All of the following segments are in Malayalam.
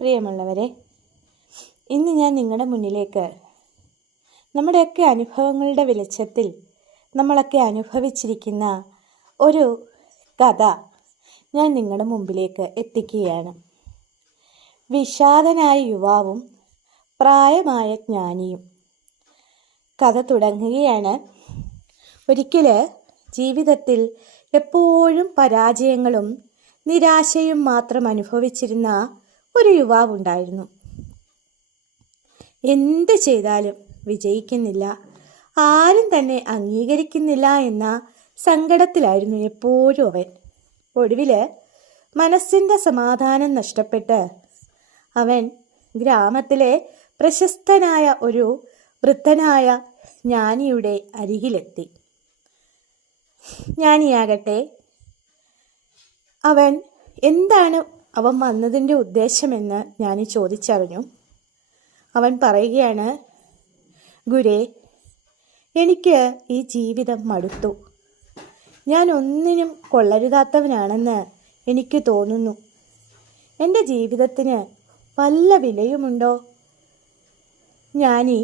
പ്രിയമുള്ളവരെ, ഇന്ന് ഞാൻ നിങ്ങളുടെ മുന്നിലേക്ക് നമ്മുടെയൊക്കെ അനുഭവങ്ങളുടെ വെളിച്ചത്തിൽ നമ്മളൊക്കെ അനുഭവിച്ചിരിക്കുന്ന ഒരു കഥ ഞാൻ നിങ്ങളുടെ മുമ്പിലേക്ക് എത്തിക്കുകയാണ്. വിഷാദനായ യുവാവും പ്രായമായ ജ്ഞാനിയും. കഥ തുടങ്ങുകയാണ്. ഒരിക്കൽ ജീവിതത്തിൽ എപ്പോഴും പരാജയങ്ങളും നിരാശയും മാത്രം അനുഭവിച്ചിരുന്ന ഒരു യുവാവുണ്ടായിരുന്നു. എന്ത് ചെയ്താലും വിജയിക്കുന്നില്ല, ആരും തന്നെ അംഗീകരിക്കുന്നില്ല എന്ന സങ്കടത്തിലായിരുന്നു എപ്പോഴും അവൻ. ഒടുവിൽ മനസ്സിൻ്റെ സമാധാനം നഷ്ടപ്പെട്ട് അവൻ ഗ്രാമത്തിലെ പ്രശസ്തനായ ഒരു വൃദ്ധനായ ജ്ഞാനിയുടെ അരികിലെത്തി. ജ്ഞാനിയാകട്ടെ, എന്താണ് അവൻ വന്നതിൻ്റെ ഉദ്ദേശമെന്ന് ഞാൻ ചോദിച്ചറിഞ്ഞു. അവൻ പറയുകയാണ്, ഗുരേ, എനിക്ക് ഈ ജീവിതം മടുത്തു. ഞാൻ ഒന്നിനും കൊള്ളരുതാത്തവനാണെന്ന് എനിക്ക് തോന്നുന്നു. എൻ്റെ ജീവിതത്തിന് വല്ല വിലയുമുണ്ടോ? ജ്ഞാനി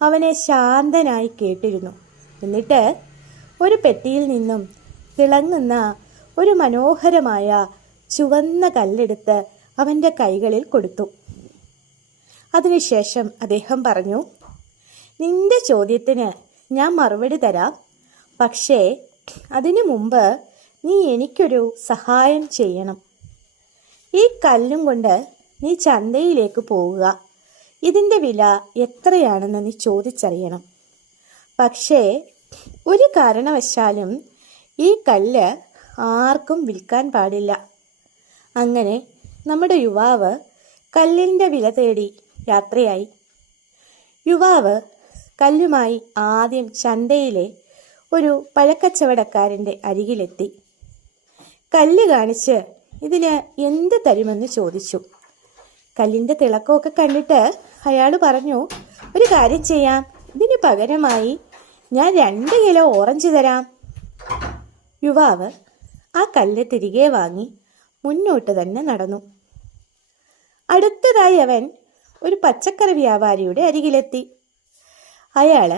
അവനെ ശാന്തനായി കേട്ടിരുന്നു. എന്നിട്ട് ഒരു പെട്ടിയിൽ നിന്നും തിളങ്ങുന്ന ഒരു മനോഹരമായ ചുവന്ന കല്ലെടുത്ത് അവൻ്റെ കൈകളിൽ കൊടുത്തു. അതിനുശേഷം അദ്ദേഹം പറഞ്ഞു, നിന്റെ ചോദ്യത്തിന് ഞാൻ മറുപടി തരാം. പക്ഷേ അതിനു മുമ്പ് നീ എനിക്കൊരു സഹായം ചെയ്യണം. ഈ കല്ലും കൊണ്ട് നീ ചന്തയിലേക്ക് പോവുക. ഇതിൻ്റെ വില എത്രയാണെന്ന് നീ ചോദിച്ചറിയണം. പക്ഷേ ഒരു കാരണവശാലും ഈ കല്ല് ആർക്കും വിൽക്കാൻ പാടില്ല. അങ്ങനെ നമ്മുടെ യുവാവ് കല്ലിൻ്റെ വില തേടി യാത്രയായി. യുവാവ് കല്ലുമായി ആദ്യം ചന്തയിലെ ഒരു പഴക്കച്ചവടക്കാരൻ്റെ അരികിലെത്തി. കല്ല് കാണിച്ച് ഇതിന് എന്ത് തരുമെന്ന് ചോദിച്ചു. കല്ലിൻ്റെ തിളക്കമൊക്കെ കണ്ടിട്ട് അയാൾ പറഞ്ഞു, ഒരു കാര്യം ചെയ്യാം, ഇതിന് പകരമായി ഞാൻ 2 കിലോ ഓറഞ്ച് തരാം. യുവാവ് ആ കല്ല് തിരികെ വാങ്ങി മുന്നോട്ട് തന്നെ നടന്നു. അടുത്തതായി അവൻ ഒരു പച്ചക്കറി വ്യാപാരിയുടെ അരികിലെത്തി. അയാൾ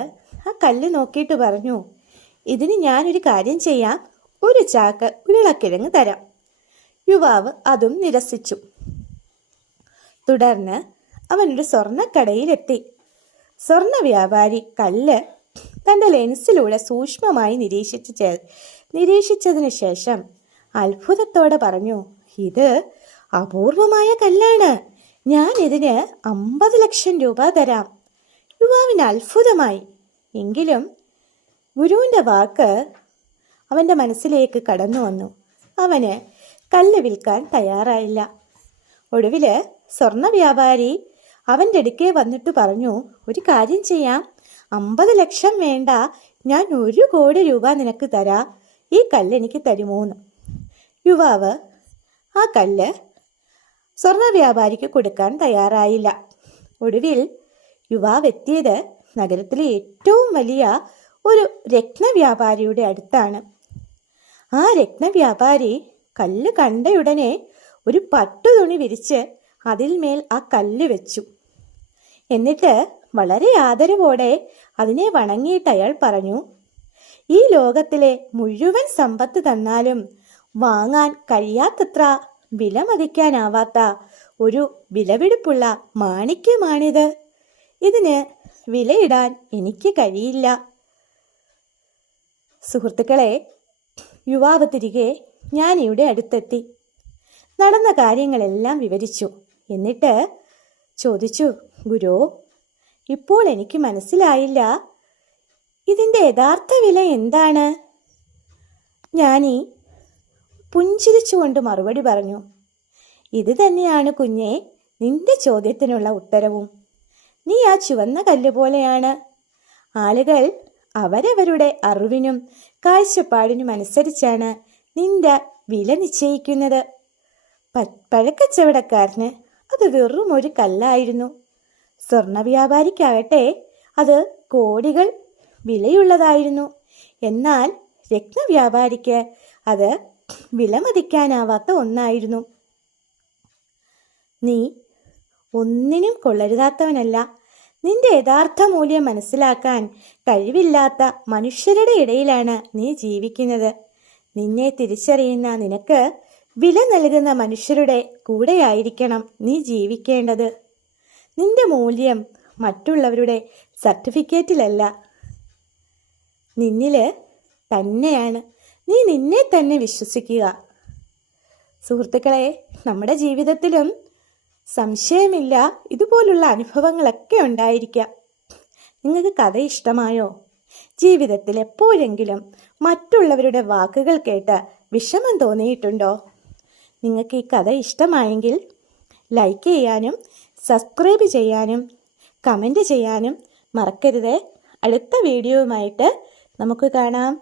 ആ കല്ല് നോക്കിയിട്ട് പറഞ്ഞു, ഇതിന് ഞാനൊരു കാര്യം ചെയ്യാം, 1 ചാക്ക് ഉരുളക്കിഴങ്ങ് തരാം. യുവാവ് അതും നിരസിച്ചു. തുടർന്ന് അവനൊരു സ്വർണ്ണക്കടയിലെത്തി. സ്വർണ്ണ വ്യാപാരി കല്ല് തൻ്റെ ലെൻസിലൂടെ സൂക്ഷ്മമായി നിരീക്ഷിച്ചതിന് ശേഷം അത്ഭുതത്തോടെ പറഞ്ഞു, ഇത് അപൂർവമായ കല്ലാണ്. ഞാൻ ഇതിന് 50 ലക്ഷം രൂപ തരാം. യുവാവിന് അത്ഭുതമായി. എങ്കിലും ഗുരുവിൻ്റെ വാക്ക് അവൻ്റെ മനസ്സിലേക്ക് കടന്നു വന്നു. അവന് കല്ല് വിൽക്കാൻ തയ്യാറായില്ല. ഒടുവിൽ സ്വർണ്ണ വ്യാപാരി അവൻ്റെ അടുക്കെ വന്നിട്ട് പറഞ്ഞു, ഒരു കാര്യം ചെയ്യാം, 50 ലക്ഷം വേണ്ട, ഞാൻ 1 കോടി രൂപ നിനക്ക് തരാം. ഈ കല്ല് എനിക്ക് തരുമോന്ന്. യുവാവ് ആ കല്ല് സ്വർണ്ണ വ്യാപാരിക്ക് കൊടുക്കാൻ തയ്യാറായില്ല. ഒടുവിൽ യുവാവ് എത്തിയത് നഗരത്തിലെ ഏറ്റവും വലിയ ഒരു രത്നവ്യാപാരിയുടെ അടുത്താണ്. ആ രത്നവ്യാപാരി കല്ല് കണ്ടയുടനെ ഒരു പട്ടുതുണി വിരിച്ച് അതിന്മേൽ ആ കല്ല് വെച്ചു. എന്നിട്ട് വളരെ ആദരവോടെ അതിനെ വണങ്ങിയിട്ട് അയാൾ പറഞ്ഞു, ഈ ലോകത്തിലെ മുഴുവൻ സമ്പത്ത് തന്നാലും വാങ്ങാൻ കഴിയാത്തത്ര വിലമതിക്കാനാവാത്ത ഒരു വിലപിടിപ്പുള്ള മാണിക്യമാണിത്. ഇതിന് വിലയിടാൻ എനിക്ക് കഴിയില്ല. സുഹൃത്തുക്കളെ, യുവാവ് തിരികെ ജ്ഞാനിയുടെ അടുത്തെത്തി. നടന്ന കാര്യങ്ങളെല്ലാം വിവരിച്ചു. എന്നിട്ട് ചോദിച്ചു, ഗുരു, ഇപ്പോൾ എനിക്ക് മനസ്സിലായില്ല, ഇതിൻ്റെ യഥാർത്ഥ വില എന്താണ്? ജ്ഞാനി പുഞ്ചിരിച്ചുകൊണ്ട് മറുപടി പറഞ്ഞു, ഇത് തന്നെയാണ് കുഞ്ഞെ നിന്റെ ചോദ്യത്തിനുള്ള ഉത്തരവും. നീ ആ ചുവന്ന കല്ല് പോലെയാണ്. ആളുകൾ അവരവരുടെ അറിവിനും കാഴ്ചപ്പാടിനും അനുസരിച്ചാണ് നിന്റെ വില നിശ്ചയിക്കുന്നത്. പഴക്കച്ചവടക്കാരന് അത് വെറും ഒരു കല്ലായിരുന്നു. സ്വർണ്ണ വ്യാപാരിക്കാകട്ടെ അത് കോടികൾ വിലയുള്ളതായിരുന്നു. എന്നാൽ രത്നവ്യാപാരിക്ക് അത് വിലമതിക്കാനാവാത്ത ഒന്നായിരുന്നു. നീ ഒന്നിനും കൊള്ളരുതാത്തവനല്ല. നിന്റെ യഥാർത്ഥ മൂല്യം മനസ്സിലാക്കാൻ കഴിവില്ലാത്ത മനുഷ്യരുടെ ഇടയിലാണ് നീ ജീവിക്കുന്നത്. നിന്നെ തിരിച്ചറിയുന്ന നിനക്ക് വില നൽകുന്ന മനുഷ്യരുടെ കൂടെയായിരിക്കണം നീ ജീവിക്കേണ്ടത്. നിന്റെ മൂല്യം മറ്റുള്ളവരുടെ സർട്ടിഫിക്കറ്റിലല്ല, നിന്നില് തന്നെയാണ്. നീ നിന്നെ തന്നെ വിശ്വസിക്കുക. സുഹൃത്തുക്കളെ, നമ്മുടെ ജീവിതത്തിലും സംശയമില്ല ഇതുപോലുള്ള അനുഭവങ്ങളൊക്കെ ഉണ്ടായിരിക്കാം. നിങ്ങൾക്ക് കഥ ഇഷ്ടമായോ? ജീവിതത്തിൽ എപ്പോഴെങ്കിലും മറ്റുള്ളവരുടെ വാക്കുകൾ കേട്ട് വിഷമം തോന്നിയിട്ടുണ്ടോ? നിങ്ങൾക്ക് ഈ കഥ ഇഷ്ടമായെങ്കിൽ ലൈക്ക് ചെയ്യാനും സബ്സ്ക്രൈബ് ചെയ്യാനും കമൻറ്റ് ചെയ്യാനും മറക്കരുത്. അടുത്ത വീഡിയോയുമായിട്ട് നമുക്ക് കാണാം.